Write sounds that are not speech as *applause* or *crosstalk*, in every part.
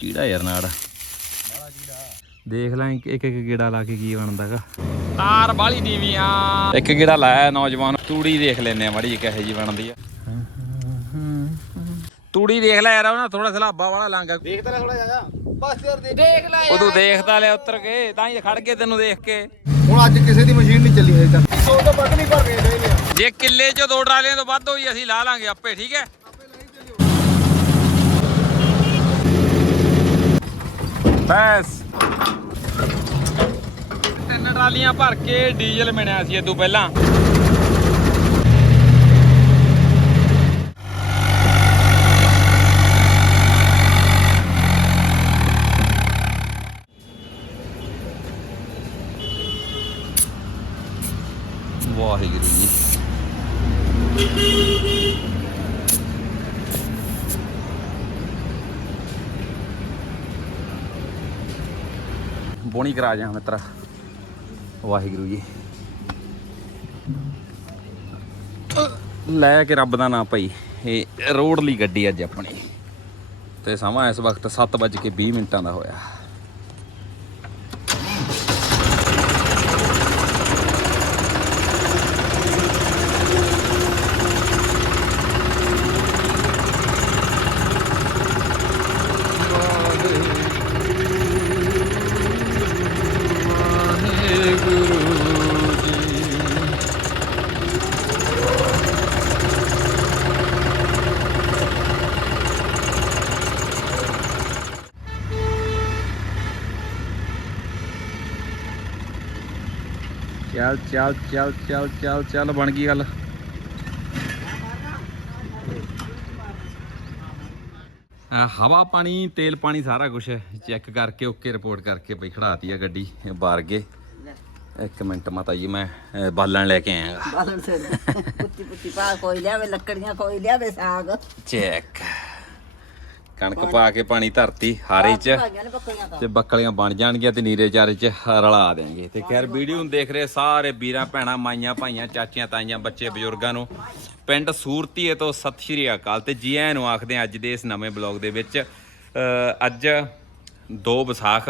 ਚੀੜਾ ਯਾਰ ਨਾੜ। ਦੇਖ ਲੈ ਇੱਕ ਇੱਕ ਗੇੜਾ ਲਾ ਕੇ ਕੀ ਬਣਦਾਗਾ। ਤਾਰ ਬਾਲੀ ਆ। ਇੱਕ ਗੇੜਾ ਲਾਇਆ ਨੌਜਵਾਨ ਤੂੜੀ ਦੇਖ ਲੈਨੇ ਆ ਮੜੀ ਕਿਹੋ ਜੀ ਬਣਦੀ ਆ। ਤੂੜੀ ਦੇਖ ਲੈ ਯਾਰ ਉਹ ਨਾ ਥੋੜਾ ਸਲਾਬਾ ਵਾਲਾ ਲਾਂਗਾ। ਦੇਖਦਾ ਥੋੜਾ ਜਿਹਾ ਬਸ ਯਾਰ ਦੇਖ। ਦੇਖ ਲੈ ਉਹ ਤੂੰ ਦੇਖਦਾ ਲਿਆ ਉਤਰ ਕੇ ਤਾਂ ਹੀ ਖੜ ਕੇ ਤੈਨੂੰ ਦੇਖ ਕੇ। ਹੁਣ ਅੱਜ ਕਿਸੇ ਦੀ ਮਸ਼ੀਨ ਨਹੀਂ ਚੱਲੀ ਹਜੇ ਤੱਕ। ਸੋ ਤਾਂ ਵੱਧ ਨਹੀਂ ਭਰ ਰਹੇ ਜੇ ਕਿੱਲੇ ਚੋਂ ਦੋ ਟਰਾਲੀਆਂ ਤੋਂ ਵੱਧ ਹੋਈ ਅਸੀਂ ਲਾ ਲਾਂਗੇ ਆਪੇ ਠੀਕ ਹੈ? ਬਸ। ਤਿੰਨ ਟਰਾਲੀਆਂ ਭਰ ਕੇ ਡੀਜ਼ਲ ਮਿਣਿਆ ਸੀ ਇਹ ਤੋਂ ਪਹਿਲਾਂ। ਵਾਹਿਗੁਰੂ ਜੀ। ਬੋਣੀ ਕਰਾ ਜਾ ਮਿੱਤਰਾ। ਵਾਹਿਗੁਰੂ ਜੀ। ਲੈ ਕੇ ਰੱਬ ਦਾ ਨਾਮ ਭਾਈ, ਇਹ ਰੋਡ ਲਈ ਗੱਡੀ ਅੱਜ ਆਪਣੀ। ਤੇ ਸਮਾਂ ਇਸ ਵਕਤ 7:20 ਮਿੰਟਾਂ ਦਾ ਹੋਇਆ। ਚੱਲ ਚੱਲ ਚੱਲ ਚੱਲ ਚੱਲ ਚੱਲ ਬਣ ਗਈ ਗੱਲ। ਹਵਾ ਪਾਣੀ ਤੇਲ ਪਾਣੀ ਸਾਰਾ ਕੁਝ ਚੈੱਕ ਕਰਕੇ ਓਕੇ ਰਿਪੋਰਟ ਕਰਕੇ ਬਈ ਖੜਾਤੀ ਆ ਗੱਡੀ ਬਾਹਰ ਗਏ। ਇੱਕ ਮਿੰਟ ਮਾਤਾ ਜੀ ਮੈਂ ਬਾਲਣ ਲੈ ਕੇ ਆਇਆ। ਬਾਲਣ ਸੇ ਪੁੱਤੀ ਪੁੱਤੀ ਪਾ ਕੋਈ ਲਿਆਵੇ ਲੱਕੜੀਆਂ ਕੋਈ ਲਿਆਵੇ ਸਾਗ। ਚੈੱਕ। ਕਣਕ ਪਾ ਕੇ ਪਾਣੀ ਧਰਤੀ ਹਾਰੇ ਚ ਤਾਂ। ਬੱਕਲੀਆਂ ਬਣ ਜਾਣਗੀਆਂ ਤੇ ਨੀਰੇ ਚਾਰੇ ਚ ਰਲਾ ਦੇਣਗੇ। ਤੇ ਖੈਰ ਵੀਡੀਓ ਨੂੰ ਦੇਖ ਰਹੇ ਸਾਰੇ ਵੀਰਾਂ ਭੈਣਾਂ ਮਾਈਆਂ ਭਾਈਆਂ ਚਾਚੀਆਂ ਤਾਈਆਂ ਬੱਚੇ ਬਜ਼ੁਰਗਾਂ ਨੂੰ। ਪਿੰਡ ਸੂਰਤੀਏ ਤੋਂ ਸਤਿ ਸ਼੍ਰੀ ਅਕਾਲ ਤੇ ਜੀ ਆਇਆਂ ਨੂੰ ਆਖਦੇ ਹਾਂ ਅੱਜ ਦੇ ਇਸ ਨਵੇਂ ਬਲੌਗ ਦੇ ਵਿੱਚ ਅੱਜ 2 ਵਿਸਾਖ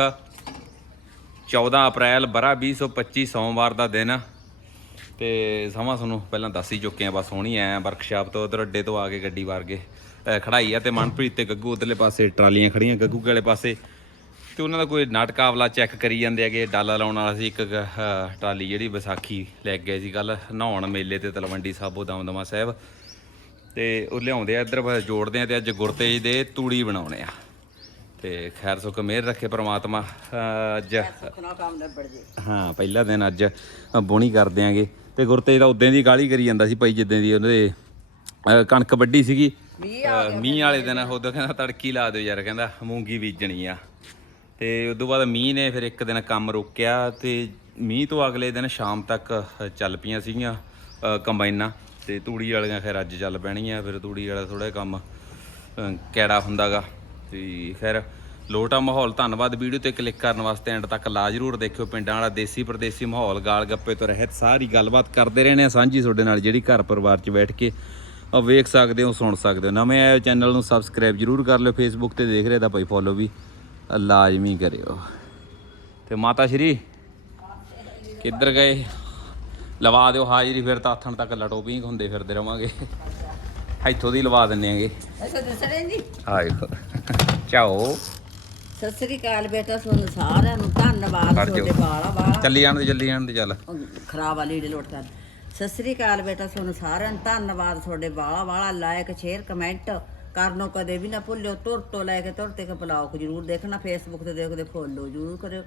14 ਅਪ੍ਰੈਲ ਬਰਾ 2025 ਸੋਮਵਾਰ ਦਾ ਦਿਨ। ਤੇ ਸਮਾਂ ਤੁਹਾਨੂੰ ਪਹਿਲਾਂ ਦੱਸ ਹੀ ਚੁੱਕੇ ਆ ਬਸ ਹੁਣੀ ਆਇਆ ਵਰਕਸ਼ਾਪ ਤੋਂ ਉਧਰ ਅੱਡੇ ਤੋਂ ਆ ਕੇ ਗੱਡੀ ਵਾਰ ਕੇ ਖੜਾਈ ਆ ਤੇ ਮਨਪ੍ਰੀਤ ਤੇ ਗੱਗੂ ਉਧਰਲੇ ਪਾਸੇ ਟਰਾਲੀਆਂ ਖੜੀਆਂ ਗੱਗੂ ਵਾਲੇ ਪਾਸੇ। ਤੇ ਉਹਨਾਂ ਦਾ ਕੋਈ ਨਾਟਕਾਵਲਾ ਚੈੱਕ ਕਰੀ ਜਾਂਦੇ ਹੈਗੇ ਡਾਲਾ ਲਾਉਣ ਵਾਲਾ ਸੀ ਇੱਕ ਟਰਾਲੀ ਜਿਹੜੀ ਵਿਸਾਖੀ ਲੈ ਕੇ ਗਏ ਸੀ ਕੱਲ ਨਹਾਉਣ ਮੇਲੇ ਤੇ ਤਲਵੰਡੀ ਸਾਬੋ ਦਮਦਮਾ ਸਾਹਿਬ। ਤੇ ਉਹ ਲਿਆਉਂਦੇ ਆ ਇੱਧਰ ਬਸ ਜੋੜਦੇ ਆ ਤੇ ਅੱਜ ਗੁਰਤੇਜ ਦੇ ਤੂੜੀ ਬਣਾਉਣੇ ਆ। ਤੇ ਖੈਰ ਸੁਖ ਮਿਹਰ ਰੱਖੇ ਪ੍ਰਮਾਤਮਾ ਅੱਜ ਸੁਖਨਾ ਕੰਮ ਨਿਬੜ ਜੇ। ਹਾਂ ਪਹਿਲਾ ਦਿਨ ਅੱਜ ਬੋਣੀ ਕਰ ਦਿਆਂਗੇ ਤੇ ਗੁਰਤੇਜ ਦਾ ਉਦੋਂ ਦੀ ਗਾਲੀ ਕਰੀ ਜਾਂਦਾ ਸੀ ਭਾਈ ਜਿੱਦਾਂ ਦੀ ਉਹਦੇ ਅਹ, ਕਣਕ ਵੱਢੀ ਸੀਗੀ। ਮੀਂਹ ਅਹ, ਮੀਂਹ ਵਾਲੇ ਦਿਨ ਉਦੋਂ ਕਹਿੰਦਾ ਤੜਕੀ ਲਾ ਦਿਓ ਯਾਰ ਕਹਿੰਦਾ ਮੂੰਗੀ ਬੀਜਣੀ ਆ। ਤੇ ਉਦੋਂ ਬਾਅਦ ਮੀਂਹ ਨੇ ਫਿਰ ਇੱਕ ਦਿਨ ਕੰਮ ਰੋਕਿਆ ਤੇ ਮੀਂਹ ਤੋਂ ਅਗਲੇ ਦਿਨ ਸ਼ਾਮ ਤੱਕ ਅਹ, ਚੱਲ ਪਈਆਂ ਸੀਗੀਆਂ ਅਹ, ਕੰਬਾਈਨਾਂ। ਤੇ ਤੂੜੀ ਵਾਲੀਆਂ ਖੈਰ ਅੱਜ ਚੱਲ ਪੈਣੀਆਂ ਫਿਰ ਤੂੜੀ ਵਾਲਾ ਥੋੜਾ ਕੰਮ ਅਹ, ਕੈੜਾ ਹੁੰਦਾਗਾ। ਤੇ ਖੈਰ ਲੋਟਾ ਮਾਹੌਲ ਧੰਨਵਾਦ ਵੀਡੀਓ ਤੇ ਕਲਿੱਕ ਕਰਨ ਵਾਸਤੇ ਐਂਡ ਤੱਕ ਲਾ ਜਰੂਰ ਦੇਖਿਓ ਪਿੰਡਾਂ ਵਾਲਾ ਦੇਸੀ ਪਰਦੇਸੀ ਮਾਹੌਲ ਗਾਲ ਗੱਪੇ ਤੋਂ ਰਹਿਤ ਸਾਰੀ ਗੱਲਬਾਤ ਕਰਦੇ ਰਹਿੰਦੇ ਆ ਸਾਂਝੀ ਤੁਹਾਡੇ ਨਾਲ ਜਿਹੜੀ ਘਰ ਪਰਿਵਾਰ 'ਚ ਬੈਠ ਕੇ ਉਹ ਵੇਖ ਸਕਦੇ ਹੋ ਸੁਣ ਸਕਦੇ ਹੋ। ਨਵੇਂ ਆਏ ਚੈਨਲ ਨੂੰ ਸਬਸਕ੍ਰਾਈਬ ਜਰੂਰ ਕਰ ਲਿਓ ਫੇਸਬੁੱਕ ਤੇ ਦੇਖ ਰਹੇ ਤਾਂ ਭਾਈ ਫੋਲੋ ਵੀ ਲਾਜ਼ਮੀ ਕਰਿਓ। ਤੇ ਮਾਤਾ ਸ਼੍ਰੀ ਕਿੱਧਰ ਗਏ? ਲਵਾ ਦਿਓ ਹਾਜ਼ਰੀ ਫਿਰ ਤਾਂ ਆਥਣ ਤੱਕ ਲਟੋ ਪੀਂਗ ਹੁੰਦੇ ਫਿਰਦੇ ਰਵਾਂਗੇ। ਇੱਥੋਂ ਦੀ ਲਵਾ ਦਿੰਨੇ ਆਂਗੇ। ਐਸਾ ਦਸਰੇ ਨਹੀਂ ਆਇਓ। ਚਾਓ। ਸਤਿ ਸ੍ਰੀ ਅਕਾਲ ਬੇਟਾ ਤੁਹਾਨੂੰ ਸਾਰਿਆਂ ਨੂੰ ਧੰਨਵਾਦ ਕਰ ਦਿਓ। ਤੁਹਾਡੇ ਬਾਲਾ ਬਾਲਾ ਚੱਲੀ ਜਾਣ ਦੇ ਚੱਲੀ ਜਾਣ ਦੇ ਚੱਲ। ਉਹ ਖਰਾਬ ਵਾਲੀ ਡੇ ਲੋਟ ਕਰ। ਸਤਿ ਸ੍ਰੀ ਅਕਾਲ ਬੇਟਾ ਤੁਹਾਨੂੰ ਸਾਰਿਆਂ ਨੂੰ ਧੰਨਵਾਦ ਤੁਹਾਡੇ ਬਾਲਾ ਬਾਲਾ ਲਾਇਕ ਸ਼ੇਅਰ ਕਮੈਂਟ ਕਰਨੋਂ ਕਦੇ ਵੀ ਨਾ ਭੁੱਲਿਓ। ਤੁਰ ਤੋਂ ਲੈ ਕੇ ਤੁਰ ਤੱਕ ਬਲੌਗ ਜਰੂਰ ਦੇਖਣਾ ਫੇਸਬੁੱਕ ਤੇ ਦੇਖਦੇ ਫੋਲੋ ਜਰੂਰ ਕਰਿਓ।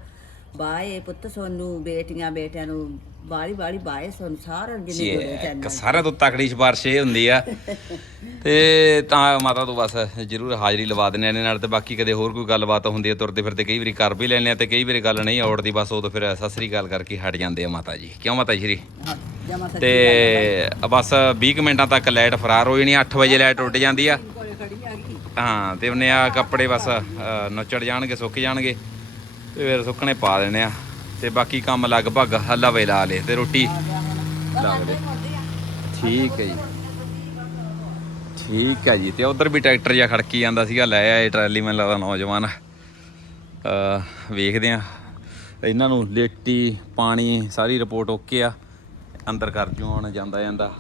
ਬਾਏ ਪੁੱਤ ਸੋਨੂੰ ਬੇਟੀਆਂ ਬੇਟਿਆਂ ਨੂੰ ਬਾਲੀ ਬਾਲੀ ਬਾਏ ਸੋਨੂੰ ਸਾਰਿਆਂ ਨੂੰ ਜਿੰਨੇ ਜੁੜੇ ਇੱਕ ਚੈਨਲ। ਸਾਰਿਆਂ ਤੋਂ ਤਕੜੀ ਸਿਫਾਰਿਸ਼ ਇਹ ਹੁੰਦੀ ਆ। ਤੇ ਤਾਂ ਮਾਤਾ ਤੋਂ ਬਸ ਜਰੂਰ ਹਾਜ਼ਰੀ ਲਵਾ ਦਿੰਦੇ ਨੇ ਨਾਲ ਤੇ ਬਾਕੀ ਕਦੇ ਹੋਰ ਕੋਈ ਗੱਲਬਾਤ ਹੁੰਦੀ ਹੈ ਤੁਰਦੇ ਫਿਰਦੇ ਕਈ ਵਾਰੀ ਕਰ ਵੀ ਲੈਂਦੇ ਆ ਤੇ ਕਈ ਵਾਰੀ ਗੱਲ ਨਹੀਂ ਔੜਦੀ ਬਸ ਉਦੋਂ ਫਿਰ ਸਤਿ ਸ੍ਰੀ ਅਕਾਲ ਕਰਕੇ ਹਟ ਜਾਂਦੇ ਆ ਮਾਤਾ ਜੀ। ਕਿਉਂ ਮਾਤਾ ਜੀ ਤੇ ਬਸ 20 ਕੁ ਮਿੰਟਾਂ ਤੱਕ ਲਾਈਟ ਫਰਾਰ ਹੋ ਜਾਣੀ 8 ਵਜੇ ਲਾਈਟ ਉੱਡ ਜਾਂਦੀ ਆ। ਹਾਂ ਤੇ ਉਹਨੇ ਆ ਕੱਪੜੇ ਬਸ ਨੁੱਚੜ ਜਾਣਗੇ ਸੁੱਕ ਜਾਣਗੇ। ਤੇ ਫਿਰ ਸੁੱਕਣੇ ਪਾ ਦੇਣੇ ਆ। ਤੇ ਬਾਕੀ ਕੰਮ ਲਗਭਗ ਹੱਲਾਵੇ ਲਾ ਲੇ ਤੇ ਰੋਟੀ ਲਾ ਦੇ ਠੀਕ ਹੈ ਜੀ। ਠੀਕ ਹੈ ਜੀ। ਤੇ ਉਧਰ ਵੀ ਟਰੈਕਟਰ ਜਿਹਾ ਖੜਕੀ ਜਾਂਦਾ ਸੀਗਾ, ਲੈ ਆਏ ਟਰਾਲੀ ਮੈਨੂੰ ਲੱਗਦਾ ਨੌਜਵਾਨ। ਅਹ ਵੇਖਦੇ ਆ ਇਹਨਾਂ ਨੂੰ ਲੇਟੀ, ਪਾਣੀ, ਸਾਰੀ ਰਿਪੋਰਟ ਓਕੇ ਆ। ਅੰਦਰ ਕਰ ਜੂ ਆਉਣ ਜਾਂਦਾ ਜਾਂਦਾ।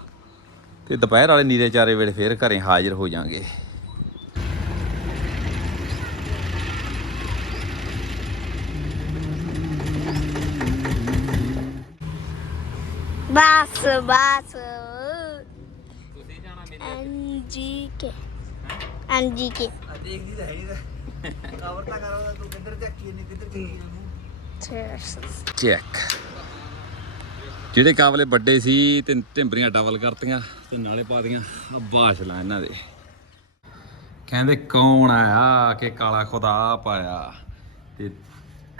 ਤੇ ਦੁਪਹਿਰ ਵਾਲੇ ਨੀਰੇ ਚਾਰੇ ਵੇਲੇ ਫੇਰ ਘਰੇ ਹਾਜ਼ਰ ਹੋ ਜਾਾਂਗੇ। ਬਸ ਬਸ। ਤੁਸੀਂ ਜਾਣਾ ਐਨਜੀ ਕੇ ਐਨਜੀ ਕੇ ਦੇਖਦੀ ਤਾਂ ਹੈ ਨਹੀਂ ਕਵਰ ਤਾਂ ਕਰੋ ਤੂੰ ਕਿੱਧਰ ਚੱਕੀ ਨਹੀਂ ਕਿੱਧਰ ਚੱਕੀ ਇਹਨੂੰ ਚੈੱਕ ਜਿਹੜੇ ਕਾਬਲੇ ਵੱਡੇ ਸੀ ਤੇ ਢਿੰਬਰੀਆਂ ਡਬਲ ਕਰਤੀਆਂ ਤੇ ਨਾਲੇ ਪਾ ਦੀਆਂ ਬਾਸ਼ਲਾ ਇਹਨਾਂ ਦੇ। ਕਹਿੰਦੇ ਕੌਣ ਆਇਆ ਕਿ ਕਾਲਾ ਖੁਦਾ ਪਾਇਆ? ਤੇ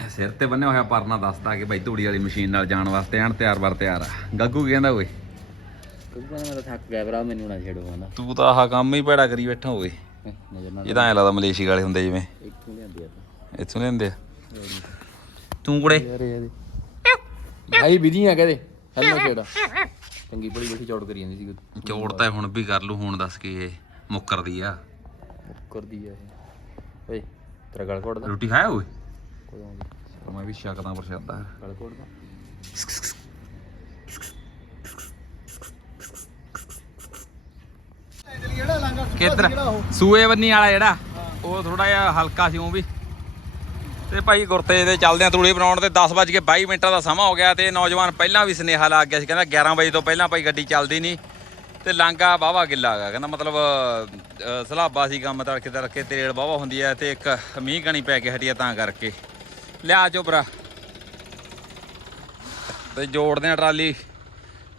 ਸਿਰ ਤੇ ਬੰਨਿਆ ਹੋਇਆ ਪਰਨਾ ਦੱਸਦਾ ਕਿ ਭਾਈ ਧੂੜੀ ਵਾਲੀ ਮਸ਼ੀਨ ਨਾਲ ਜਾਣ ਵਾਸਤੇ ਆਣ ਤਿਆਰ ਬਰ ਤਿਆਰ ਆ। ਗੱਗੂ ਕੀ ਕਹਿੰਦਾ ਓਏ? ਮੈਂ ਤਾਂ ਥੱਕ ਗਿਆ ਭਰਾ ਮੈਨੂੰ ਨਾ ਛੇੜੋ ਹਨਾ ਤੂੰ ਤਾਂ ਆਹ ਕੰਮ ਹੀ ਭੈੜਾ ਕਰੀ ਬੈਠਾ ਨਾਲ ਇਹ ਤਾਂ ਐ ਲੱਗਦਾ ਮਲੇਸ਼ੀ ਵਾਲੇ ਹੁੰਦੇ ਜਿਵੇਂ। ਇੱਥੋਂ ਲਿਆਂਦੀ ਆ ਤਾਂ। ਇੱਥੋਂ ਲੈਂਦੇ ਆ। ਤੂੰ ਕੁੜੇ? ਭਾਈ ਵਿਧੀ ਆ ਕਹਦੇ ਹੱਲ ਛੇੜਾ। *laughs* ਚੰਗੀ ਬੜੀ ਬੈਠੀ ਚੌੜ ਕਰੀ ਜਾਂਦੀ ਸੀ ਚੋੜ ਤਾਂ ਹੁਣ ਵੀ ਕਰ ਲੂ ਹੁਣ ਦੱਸ ਕੇ ਇਹ ਮੁੱਕਰਦੀ ਆ। ਕਰਦੀ ਆ ਇਹ। ਓਏ ਤੇਰਾ ਗਲ ਘੋੜਦਾ ਰੋਟੀ ਖਾਇਆ ਓਏ? ਮੈਂ ਵੀ ਸ਼ੱਕਦਾ ਪ੍ਰਸ਼ਾਦਾ ਕਿੱਧਰ? ਸੂਏ ਬੰਨੀ ਵਾਲਾ ਜਿਹੜਾ? ਉਹ ਥੋੜਾ ਜਿਹਾ ਹਲਕਾ ਸੀ ਉਹ ਵੀ। ਤੇ ਭਾਈ ਗੁਰਤੇ ਦੇ ਚੱਲਦੇ ਆ ਤੂੜੀ ਬਣਾਉਣ ਤੇ 10:22 ਮਿੰਟਾਂ ਦਾ ਸਮਾਂ ਹੋ ਗਿਆ ਤੇ ਨੌਜਵਾਨ ਪਹਿਲਾਂ ਵੀ ਸੁਨੇਹਾ ਲਾ ਗਿਆ ਸੀ ਕਹਿੰਦਾ 11 ਵਜੇ ਤੋਂ ਪਹਿਲਾਂ ਭਾਈ ਗੱਡੀ ਚੱਲਦੀ ਨਹੀਂ। ਤੇ ਲਾਂਗਾ ਵਾਵਾ ਗਿੱਲਾ ਹੈਗਾ ਕਹਿੰਦਾ ਮਤਲਬ ਸਲਾਬਾ ਸੀ ਕੰਮ ਤੜਕੇ ਤੜਕੇ ਤੇਲ ਵਾਵਾ ਹੁੰਦੀ ਹੈ ਤੇ ਇੱਕ ਮੀਂਹ ਕਣੀ ਪੈ ਕੇ ਹਟੀ ਆ ਤਾਂ ਕਰਕੇ। ਲਿਆ ਚੋਬਰਾ ਤੇ ਜੋੜਦੇ ਆ ਟਰਾਲੀ।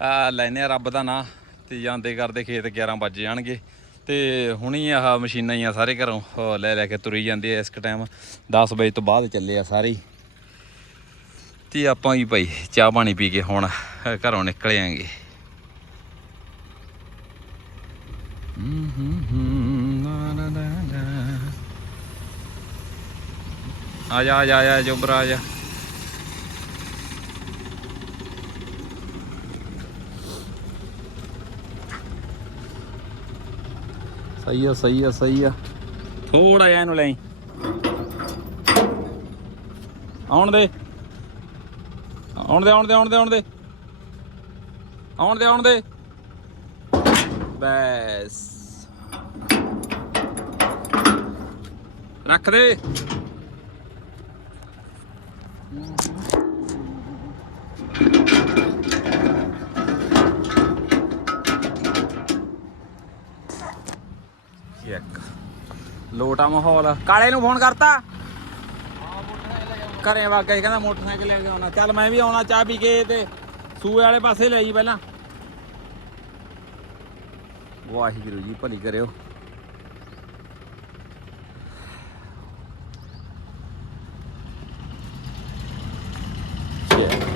ਆ ਲੈਨੇ ਆ ਰੱਬ ਦਾ ਨਾਂ ਤੇ ਜਾਂਦੇ ਕਰਦੇ ਖੇਤ 11 ਵੱਜ ਜਾਣਗੇ। ਤੇ ਹੁਣੀ ਆਹ ਮਸ਼ੀਨਾਂ ਹੀ ਆ ਸਾਰੇ ਘਰੋਂ ਲੈ ਲੈ ਕੇ ਤੁਰੀ ਜਾਂਦੇ ਆ ਇਸ ਟਾਈਮ 10 ਵਜੇ ਤੋਂ ਬਾਅਦ ਚੱਲੇ ਆ ਸਾਰੇ ਹੀ। ਤੇ ਆਪਾਂ ਵੀ ਭਾਈ ਚਾਹ ਪਾਣੀ ਪੀ ਕੇ ਹੁਣ ਘਰੋਂ ਨਿਕਲ ਆਂਗੇ ਆ ਜਾ ਆ ਜਾ ਆ ਜਾ ਜੋਬਰਾ ਆ ਜਾ। ਸਹੀ ਆ ਸਹੀ ਆ ਸਹੀ ਆ। ਥੋੜਾ ਜਿਹਾ ਇਹਨੂੰ ਲੈ ਆਉਣ ਦੇ। ਆਉਣ ਦੇ ਆਉਣ ਦੇ ਆਉਣ ਦੇ ਆਉਣ ਦੇ। ਆਉਣ ਦੇ ਆਉਣ ਦੇ। ਬੈਸ। ਰੱਖ ਦੇ ਚੈੱਕ ਲੋਟਾ ਮਾਹੌਲ। ਕਾਲੇ ਨੂੰ ਫੋਨ ਕਰਤਾ। ਘਰੇ ਵਾਗਾ ਕਹਿੰਦਾ ਮੋਟਰਸਾਈਕਲ ਲੈ ਕੇ ਆਉਣਾ। ਚੱਲ ਮੈਂ ਵੀ ਆਉਣਾ ਚਾਹ ਪੀ ਕੇ ਤੇ ਸੂਏ ਵਾਲੇ ਪਾਸੇ ਲੈ ਜੀ ਪਹਿਲਾਂ। ਵਾਹਿਗੁਰੂ ਜੀ, ਭਲੀ ਕਰਿਓ।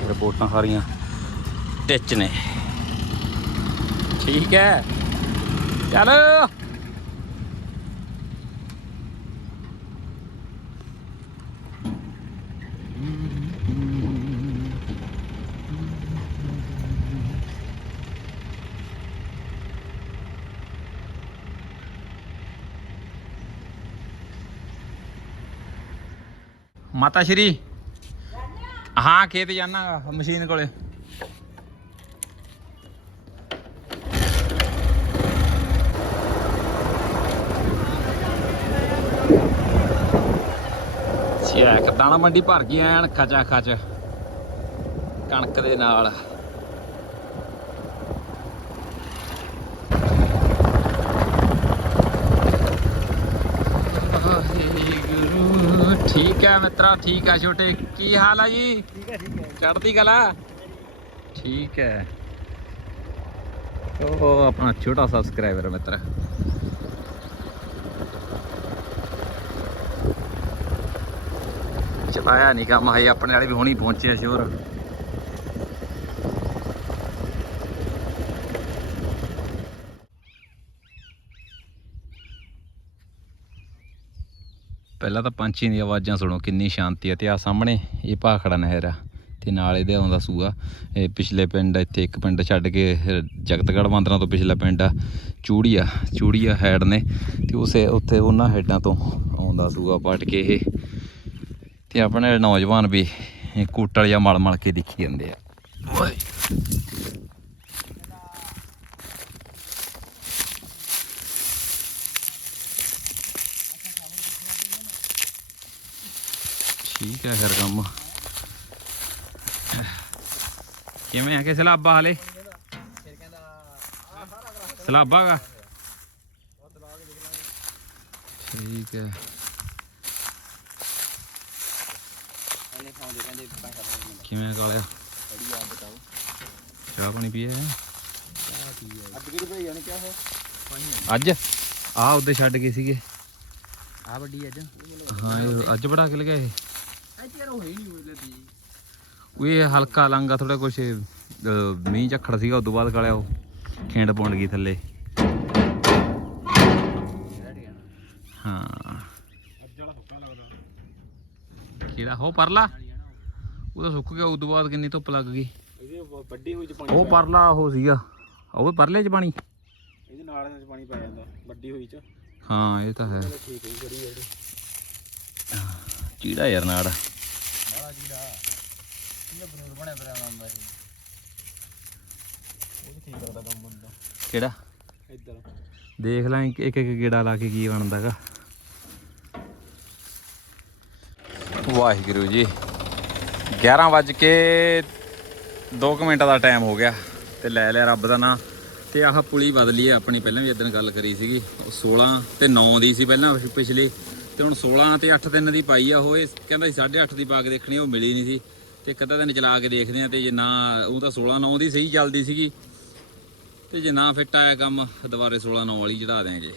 ਰਿਪੋਰਟਾਂ ਸਾਰੀਆਂ ਟਿਚ ਨੇ। ਠੀਕ ਹੈ। ਚੱਲ। ਮਾਤਾ ਸ਼੍ਰੀ? ਹਾਂ, ਖੇਤ ਜਾਣਾ ਮਸ਼ੀਨ ਕੋਲੇ। ਚੈੱਕ ਦਾਣਾ ਮੰਡੀ ਭਰ ਗਈ ਐਨ ਖਚਾ ਖਚ ਕਣਕ ਦੇ ਨਾਲ ਵਾਹਿਗੁਰੂ ਠੀਕ ਹੈ ਮਿੱਤਰਾ ਠੀਕ ਹੈ ਛੋਟੇ। ਕੀ ਹਾਲ ਆ ਜੀ? ਠੀਕ ਹੈ ਠੀਕ ਹੈ। ਚੜ੍ਹਦੀ ਕਲਾ? ਠੀਕ ਹੈ। ਉਹ ਆਪਣਾ ਛੋਟਾ ਸਬਸਕ੍ਰਾਈਬਰ ਮਿੱਤਰ। ਚਲਾਇਆ ਨਹੀਂ ਕੰਮ ਹੈ ਆਪਣੇ ਵਾਲੇ ਵੀ ਹੁਣੀ ਪਹੁੰਚੇ ਸ਼ੋਰ। ਪਹਿਲਾਂ ਤਾਂ ਪੰਛੀਆਂ ਦੀਆਂ ਆਵਾਜ਼ਾਂ ਸੁਣੋ, ਕਿੰਨੀ ਸ਼ਾਂਤੀ ਹੈ ਤੇ ਆ ਸਾਹਮਣੇ ਇਹ ਭਾਖੜਾ ਨਹਿਰ ਆ ਤੇ ਨਾਲ ਇਹਦੇ ਆਉਂਦਾ ਸੂਆ। ਇਹ ਪਿਛਲੇ ਪਿੰਡ ਇੱਥੇ ਇੱਕ ਪਿੰਡ ਛੱਡ ਕੇ ਇਹ ਜਗਤਗੜ੍ਹ ਬਾਂਦਰਾਂ ਤੋਂ ਪਿਛਲਾ ਪਿੰਡ ਆ, ਚੂੜੀਆ ਚੂੜੀਆ ਹੈਡ ਨੇ ਤੇ ਉਸੇ ਉੱਥੇ ਉਹਨਾਂ ਹੈਡਾਂ ਤੋਂ ਆਉਂਦਾ ਸੂਆ ਪਟ ਕੇ ਇਹ। ਤੇ ਆਪਣੇ ਨੌਜਵਾਨ ਵੀ ਕੋਟਲ ਜਾਂ ਮਲ ਮਲ ਕੇ ਦੇਖੀ ਜਾਂਦੇ ਆ। ਠੀਕ ਹੈ ਫਿਰ ਕੰਮ। ਕਿਵੇਂ ਆ ਕਿ ਸਲਾਬਾ ਹਲੇ? ਸਲਾਬਾ ਗਾ? ਠੀਕ ਹੈ ਕਿਵੇਂ ਕਾਲਿਆ? ਚਾਹ ਪਾਣੀ ਅੱਜ? ਆ ਉਹਦੇ ਛੱਡ ਗਏ ਸੀਗੇ। ਆ ਵੱਡੀ ਅੱਜ। ਹਾਂ ਅੱਜ ਬੜਾ ਕੇ ਲਗਿਆ ਇਹ ਯਾਰ ਹੋਈ ਨਹੀਂ ਹੋਈ ਲੱਦੀ ਉਹ ਇਹ ਹਲਕਾ ਲੰਗਾ ਥੋੜਾ ਕੁਛ ਅਹ, ਮੀਂਹ ਝੱਖੜ ਸੀਗਾ ਉਦੋਂ ਬਾਅਦ ਕਾਲਿਆ ਉਹ ਖੇਂਡ ਪੌਂਡ ਗਈ ਥੱਲੇ। ਹਾਂ। ਕਿਹੜਾ? ਹੋ ਪਰਲਾ? ਉਹ ਤਾਂ ਸੁੱਕ ਗਿਆ ਉਦੋਂ ਬਾਅਦ ਕਿੰਨੀ ਧੁੱਪ ਲੱਗ ਗਈ। ਇਹਦੇ ਵੱਡੀ ਹੋਈ ਚ ਉਹ ਪਰਲਾ ਉਹ ਸੀਗਾ। ਉਹ ਪਰਲੇ ਚ ਪਾਣੀ? ਇਹਦੇ ਨਾਲ ਚ ਪਾਣੀ ਪੈ ਜਾਂਦਾ ਵੱਡੀ ਹੋਈ ਚ। ਹਾਂ ਇਹ ਤਾਂ ਹੈ। ਠੀਕ ਹੈ ਖੜੀ ਹੈ ਚੀੜਾ ਯਾਰ ਨਾੜ। ਬੜਾ ਜੀੜਾ ਇਹ ਬਨੂਰ ਬਣਿਆ ਪਿਆ ਆਉਂਦਾ ਇਹ? ਉਹ ਵੀ ਠੀਕ ਕਰਦਾ ਕੰਮ ਬੰਦਾ ਕਿਹੜਾ? ਇੱਧਰ। ਦੇਖ ਲੈ ਇੱਕ ਇੱਕ ਗੇੜਾ ਲਾ ਕੇ ਕੀ ਬਣਦਾਗਾ ਵਾਹਿਗੁਰੂ ਜੀ। 11 ਵੱਜ ਕੇ 2 ਮਿੰਟਾਂ ਦਾ ਟਾਈਮ ਹੋ ਗਿਆ ਤੇ ਲੈ ਲਿਆ ਰੱਬ ਦਾ ਨਾਂ। ਤੇ ਆਹ ਪੁਲੀ ਬਦਲੀ ਆ ਆਪਣੀ ਪਹਿਲਾਂ ਵੀ ਇਦਾਂ ਗੱਲ ਕਰੀ ਸੀਗੀ। ਉਹ 16 ਤੇ 9 ਦੀ ਸੀ ਪਹਿਲਾਂ ਪਿਛ- ਪਿਛਲੀ। ਤੇ ਹੁਣ 16 ਤੇ 8 ਦਿਨ ਦੀ ਪਾਈ ਆ ਉਹ, ਇਹ ਕਹਿੰਦਾ ਸੀ 8.5 ਦੀ ਪਾ ਕੇ ਦੇਖਣੀ, ਉਹ ਮਿਲੀ ਨਹੀਂ ਸੀ। ਤੇ ਇੱਕ ਅੱਧਾ ਦਿਨ ਚਲਾ ਕੇ ਦੇਖਦੇ ਆ ਤੇ ਜੇ ਨਾ, ਉਹ ਤਾਂ 16 9 ਦੀ ਸਹੀ ਚੱਲਦੀ ਸੀਗੀ। ਤੇ ਜੇ ਨਾ ਫਿੱਟ ਆਇਆ ਕੰਮ, ਦੁਬਾਰੇ 16 9 ਵਾਲੀ ਚੜਾ ਦਿਆਂਗੇ।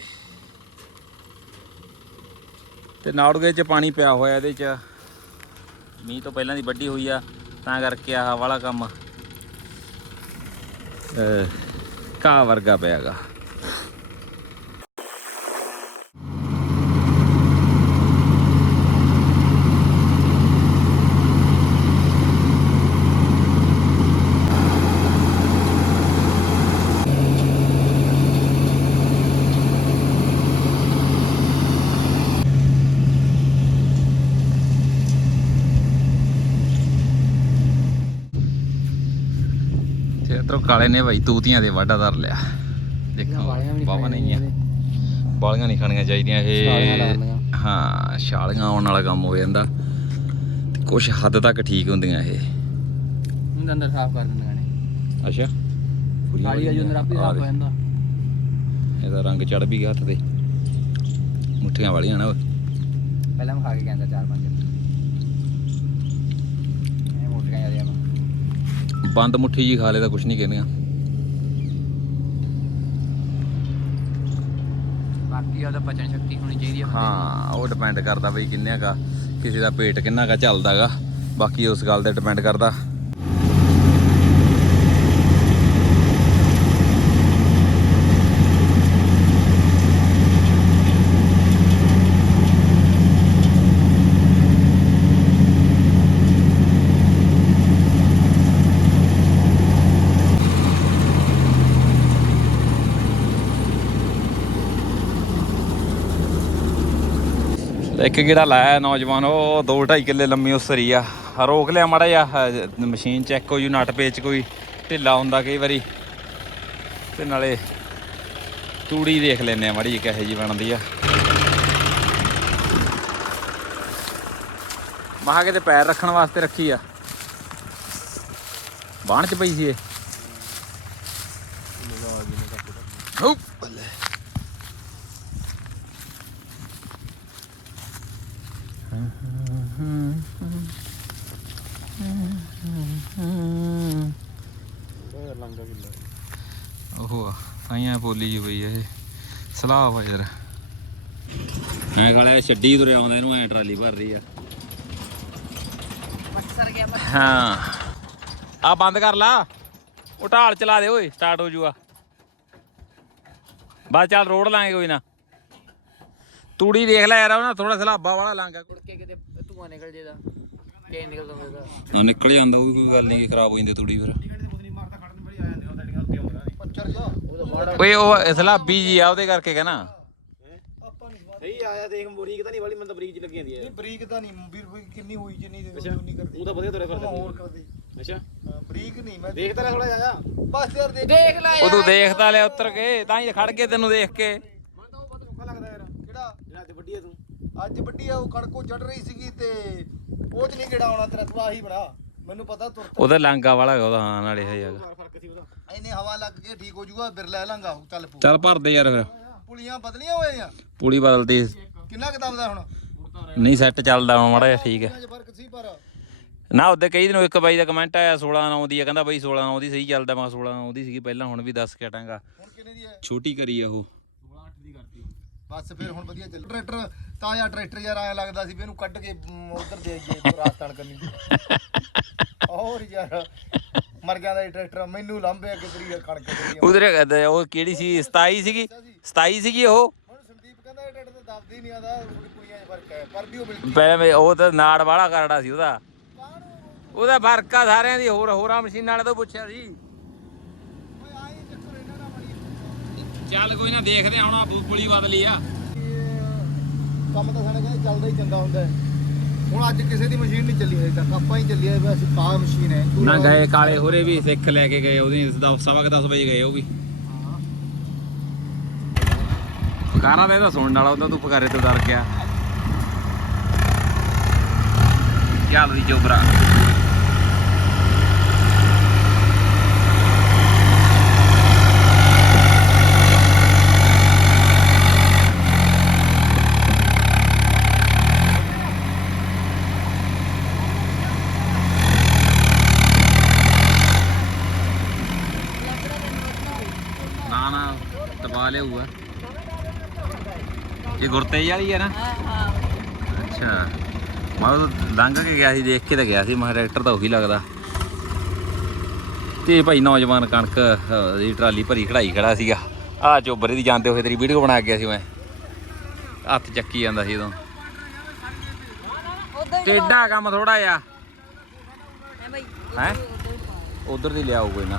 ਤੇ ਨਾੜੂਗੇ ਚ ਪਾਣੀ ਪਿਆ ਹੋਇਆ ਇਹਦੇ ਚ। ਮੀਂਹ ਤੋਂ ਪਹਿਲਾਂ ਦੀ ਵੱਡੀ ਹੋਈ ਆ, ਤਾਂ ਕਰਕੇ ਆਹ ਵਾਲਾ ਕੰਮ ਘਾਹ ਵਰਗਾ ਪਿਆਗਾ ਤੇ ਇਧਰੋਂ ਕਾਲੇ ਨੇ ਭਾਈ ਤੂਤੀਆਂ ਦੇ ਵਾਢਾ ਧਰ ਲਿਆ। ਦੇਖੋ ਬਾਵਾ ਨਹੀਂ ਆ। ਬਾਲੀਆਂ ਨਹੀਂ ਖਾਣੀਆਂ ਚਾਹੀਦੀਆਂ ਇਹ। ਹਾਂ ਛਾਲੀਆਂ ਆਉਣ ਵਾਲਾ ਕੰਮ ਹੋ ਜਾਂਦਾ। ਤੇ ਕੁਝ ਹੱਦ ਤੱਕ ਠੀਕ ਹੁੰਦੀਆਂ ਇਹ। ਉਹਦੇ ਅੰਦਰ ਸਾਫ਼ ਕਰ ਦਿੰਦੇ ਨੇ ਅੱਛਾ। ਗਾੜੀ ਦਾ ਜੋ ਅੰਦਰ ਆਪੇ ਸਾਫ਼। ਹੋ ਜਾਂਦਾ। ਇਹਦਾ ਰੰਗ ਚੜ ਵੀ ਗਿਆ ਹੱਥ ਤੇ। ਮੁੱਠੀਆਂ ਵਾਲੀਆਂ ਨਾ ਪਹਿਲਾਂ ਮੈਂ ਖਾ ਕੇ ਕਹਿੰਦਾ ਚਾਰ ਪੰਜ ਇਹ ਮੋਟੀਆਂ ਜਾਂਦੀਆਂ ਵਾ ਬੰਦ ਮੁੱਠੀ ਜੀ ਖਾ ਲੇ ਤਾਂ ਕੁਝ ਨਹੀਂ ਕਹਿੰਦੀਆਂ। ਬਾਕੀ ਉਹਦਾ ਪਚਨ ਸ਼ਕਤੀ ਹੋਣੀ ਚਾਹੀਦੀ ਹੈ। ਹਾਂ ਉਹ ਡਿਪੈਂਡ ਕਰਦਾ ਬਈ ਕਿੰਨੇ ਕਾ ਕਿਸੇ ਦਾ ਪੇਟ ਕਿੰਨਾ ਕਾ ਚੱਲਦਾਗਾ ਬਾਕੀ ਉਸ ਗੱਲ ਤੇ ਡਿਪੈਂਡ ਕਰਦਾ। ਇੱਕ ਗੇੜਾ ਲਾਇਆ ਨੌਜਵਾਨ ਉਹ 2.5 ਕਿੱਲੇ ਲੰਮੀ ਉਸਰੀ ਆ। ਰੋਕ ਲਿਆ ਮਾੜਾ ਜਿਹਾ ਮਸ਼ੀਨ ਚੈੱਕ ਹੋ ਜੂ ਨਟ ਪੇਚ ਕੋਈ ਢਿੱਲਾ ਹੁੰਦਾ ਕਈ ਵਾਰੀ। ਤੇ ਨਾਲੇ ਤੂੜੀ ਦੇਖ ਲੈਨੇ ਆ ਮਾੜੀ ਜਿਹੀ ਕਿਹੋ ਜੀ ਬਣਦੀ ਆ। ਮਹਾ ਕਿਤੇ ਪੈਰ ਰੱਖਣ ਵਾਸਤੇ ਰੱਖੀ ਆ। ਬਾਣ ਚ ਪਈ ਸੀ ਇਹ। ਹਉ, ਆਈਆਂ ਬੋਲੀ ਜੀ ਆ ਇਹ। ਸਲਾਹ ਵਾ ਯਾਰ। ਐ ਗਾਲੇ ਛੱਡੀ ਤੁਰਿਆ ਆਉਂਦਾ ਇਹਨੂੰ ਐ ਟਰਾਲੀ ਭਰ ਰਹੀ ਆ। ਹਾਂ। ਆ ਬੰਦ ਕਰ ਲਾ। ਉਹ ਢਾਲ ਚਲਾ ਦੇ ਓਏ ਸਟਾਰਟ ਹੋ ਜੂਗਾ ਬਸ ਚੱਲ ਰੋਡ ਲਾਂਗੇ ਕੋਈ ਨਾ। ਤੂੜੀ ਦੇਖ ਲੈ ਯਾਰ ਉਹ ਨਾ ਥੋੜਾ ਸਲਾਬਾ ਵਾਲਾ ਲਾਂਗਾ। ਕੁੜ ਕੇ ਕਿਤੇ ਧੂਆਂ ਨਿਕਲ ਜੇਦਾ ਕੇ ਨਿਕਲਦਾ ਹੋਵੇਗਾ ਆ ਨਿਕਲ ਜਾਂਦਾ ਉਹ ਵੀ ਕੋਈ ਗੱਲ ਨਹੀਂ ਖਰਾਬ ਹੋ ਜਾਂਦੀ ਤੂੜੀ ਫਿਰ। ਓਏ ਉਹ ਸਲਾਬੀ ਜੀ ਆ ਉਹਦੇ ਕਰਕੇ ਕਹਿਣਾ। ਸਹੀ ਆਇਆ ਦੇਖ ਬਰੀਕ ਤਾਂ ਨਹੀਂ ਵਾਲੀ ਮੈਨੂੰ ਤਾਂ ਬਰੀਕ ਚ ਲੱਗੀ ਜਾਂਦੀ ਹੈ ਨਹੀਂ ਬਰੀਕ ਤਾਂ ਨਹੀਂ ਵੀਰ ਵੀ ਕਿੰਨੀ ਹੋਈ ਜਿੰਨੀ ਦੇ ਉਨੀ ਕਰਦੀ। ਉਹ ਤਾਂ ਵਧੀਆ ਤੁਰਿਆ ਮੈਂ ਫਿਰਦਾ ਹੋਰ ਕਰਦੀ। ਅੱਛਾ। ਬਰੀਕ ਨਹੀਂ ਮੈਂ ਦੇਖ ਤਾਂ ਥੋੜਾ ਜਿਹਾ। ਬਸ ਯਾਰ ਦੇਖ। ਦੇਖ ਲੈ ਉਹ ਤੂੰ ਦੇਖਦਾ ਲਿਆ ਉੱਤਰ ਕੇ ਤਾਂ ਹੀ ਖੜ ਕੇ ਤੈਨੂੰ ਦੇਖ ਕੇ। ਮੈਨੂੰ ਤਾਂ ਉਹ ਬਹੁਤ ਔਖਾ ਲੱਗਦਾ ਯਾਰ। ਕਿਹੜਾ? ਜਿਹੜਾ ਤੇ ਵੱਡੀ ਆ ਤੂੰ। ਅੱਜ ਵੱਡੀ ਆ ਉਹ ਕਣਕੋ ਚੜ ਰਹੀ ਸੀਗੀ ਤੇ ਉਹ ਚ ਨਹੀਂ ਕਿਹੜਾ ਆਉਣਾ ਤੇਰਾ ਤੂੰ ਆਹੀ ਬਣਾ। ਮੈਨੂੰ ਪਤਾ ਤੁਰ ਉਹਦਾ ਲਾਂਗਾ ਵਾਲਾ ਹੈਗਾ ਉਹਦਾ ਹਾਂ ਨਾਲੇ ਹੈ ਹੈਗਾ। ਮਾਰ ਫ਼ਰਕ ਸੀ ਉਹਦਾ। ਇਹਨੇ ਹਵਾ ਲੱਗ ਕੇ ਠੀਕ ਹੋ ਜਾਊਗਾ ਫਿਰ ਲੈ ਲਾਂਗਾ ਚੱਲ ਪੂ ਚੱਲ ਭਰ ਦੇ ਯਾਰ ਫਿਰ। ਪੁਲੀਆਂ ਬਦਲੀਆਂ ਹੋਏ ਆ ਪੂੜੀ ਬਦਲਦੀ। ਕਿੰਨਾ ਕਿਤਾਬ ਦਾ ਹੁਣ? ਨਹੀਂ ਸੈੱਟ ਚੱਲਦਾ ਹੁਣ ਮਾੜਾ ਜਿਹਾ ਠੀਕ ਹੈ। ਅੱਜ ਫ਼ਰਕ ਸੀ ਪਰ। ਨਾ ਉਹਦੇ ਕਈ ਦਿਨ ਇੱਕ ਬਾਈ ਦਾ ਕਮੈਂਟ ਆਇਆ 16 9 ਦੀ ਆ ਕਹਿੰਦਾ ਬਾਈ 16 9 ਦੀ ਸਹੀ ਚੱਲਦਾ ਮੈਂ 16 9 ਦੀ ਸੀਗੀ ਪਹਿਲਾਂ ਹੁਣ ਵੀ ਦੱਸ ਕੇ ਹਟਾਂਗਾ। ਹੁਣ ਕਿੰਨੇ ਦੀ ਹੈ? ਛੋਟੀ ਕਰੀ ਆ ਉਹ। ਬਸ ਫਿਰ ਹੁਣ ਵਧੀਆ ਚੱਲ ਟਰੈਕਟਰ ਤਾਜ਼ਾ ਟਰੈਕਟਰ ਯਾਰ ਐਂ ਲੱਗਦਾ ਸੀ ਵੀ ਇਹਨੂੰ ਕੱਢ ਕੇ ਉਧਰ ਦੇ ਆਈਏ ਰਾਜਸਥਾਨ ਕਰਨੀ ਹੋਰ ਯਾਰ ਮਰ ਗਿਆ ਦਾ ਟਰੈਕਟਰ ਮੈਨੂੰ ਲਾਂਬੇ ਅੱਗੇ ਤੇਰੀ ਕਣਕ ਤੇਰੀ ਉਧਰ ਉਹ ਕਿਹੜੀ ਸੀ 27 ਸੀਗੀ? 27 ਸੀਗੀ ਉਹ? ਹੁਣ ਸੰਦੀਪ ਕਹਿੰਦਾ ਇਹ ਟਰੈਕਟਰ ਤੇ ਦੱਬਦੀ ਨਹੀਂ ਆਦਾ ਥੋੜੀ ਕੁੜੀਆਂ 'ਚ ਫ਼ਰਕ ਹੈ ਪਰ ਵੀ ਉਹ ਮਿਲਦੀ ਪਹਿਲਾਂ ਮੈਂ- ਉਹ ਤਾਂ ਨਾੜ ਵਾਲਾ ਕਰੜਾ ਸੀ ਉਹਦਾ। ਉਹਦਾ ਫ਼ਰਕ ਆ ਸਾਰਿਆਂ ਦੀ ਹੋਰ ਹੋਰਾਂ ਮਸ਼ੀਨਾਂ ਵਾਲੇ ਤੋਂ ਪੁੱਛਿਆ ਸੀ। ਚੱਲ ਕੋਈ ਨਾ ਦੇਖਦੇ ਹੁਣ ਆ ਪੁਲੀ ਬਦਲੀ ਆ। ਕੰਮ ਤਾਂ ਸਾਡੇ ਕਹਿੰਦੇ ਚੱਲਦਾ ਹੀ ਚੰਗਾ ਹੁੰਦਾ ਹੈ। ਹੁਣ ਅੱਜ ਕਿਸੇ ਦੀ ਮਸ਼ੀਨ ਨਹੀਂ ਚੱਲੀ ਹਜੇ ਤੱਕ ਆਪਾਂ ਹੀ ਚੱਲੀ ਹੈ ਬਸ ਕਾ ਮਸ਼ੀਨ ਹੈ। ਨਾ ਗਏ ਕਾਲੇ ਹੋਰੇ ਵੀ ਸਿੱਖ ਲੈ ਕੇ ਗਏ ਉਹਦੀ ਸਵਾ 10 ਵਜੇ ਗਏ ਉਹ ਵੀ। ਪਕਾਰਾ ਤਾਂ ਇਹਦਾ ਸੁਣਨ ਵਾਲਾ ਉਹਦਾ ਤੂੰ ਪਕਾਰੇ ਤੋਂ ਡਰ ਗਿਆ। ਚੱਲ ਦੀ ਚੋਬਰਾ ਨਾ ਨਾ ਦਬਾ ਲਿਆਊਗਾ ਇਹ ਗੁਰਤੇਜ ਵਾਲੀ ਹੈ ਨਾ? ਹਾਂ ਹਾਂ। ਅੱਛਾ। ਮੈਂ ਲੰਘ ਕੇ ਗਿਆ ਸੀ ਦੇਖ ਕੇ ਤਾਂ ਗਿਆ ਸੀ ਮੈਂ ਟਰੈਕਟਰ ਤਾਂ ਉਹੀ ਲੱਗਦਾ। ਤੇ ਭਾਈ ਨੌਜਵਾਨ ਕਣਕ ਦੀ ਟਰਾਲੀ ਭਰੀ ਖੜਾਈ ਖੜਾ ਸੀਗਾ। ਆ ਚੋਬਰੇ ਦੀ ਜਾਂਦੇ ਹੋਏ ਤੇਰੀ ਵੀਡੀਓ ਬਣਾ ਕੇ ਗਿਆ ਸੀ ਮੈਂ। ਹੱਥ ਚੱਕੀ ਜਾਂਦਾ ਸੀ ਉਦੋਂ। ਟੇਡਾ ਕੰਮ ਥੋੜਾ ਬਈ ਹੈ? ਉਧਰ ਦੀ ਲਿਆਓ ਕੋਈ ਨਾ।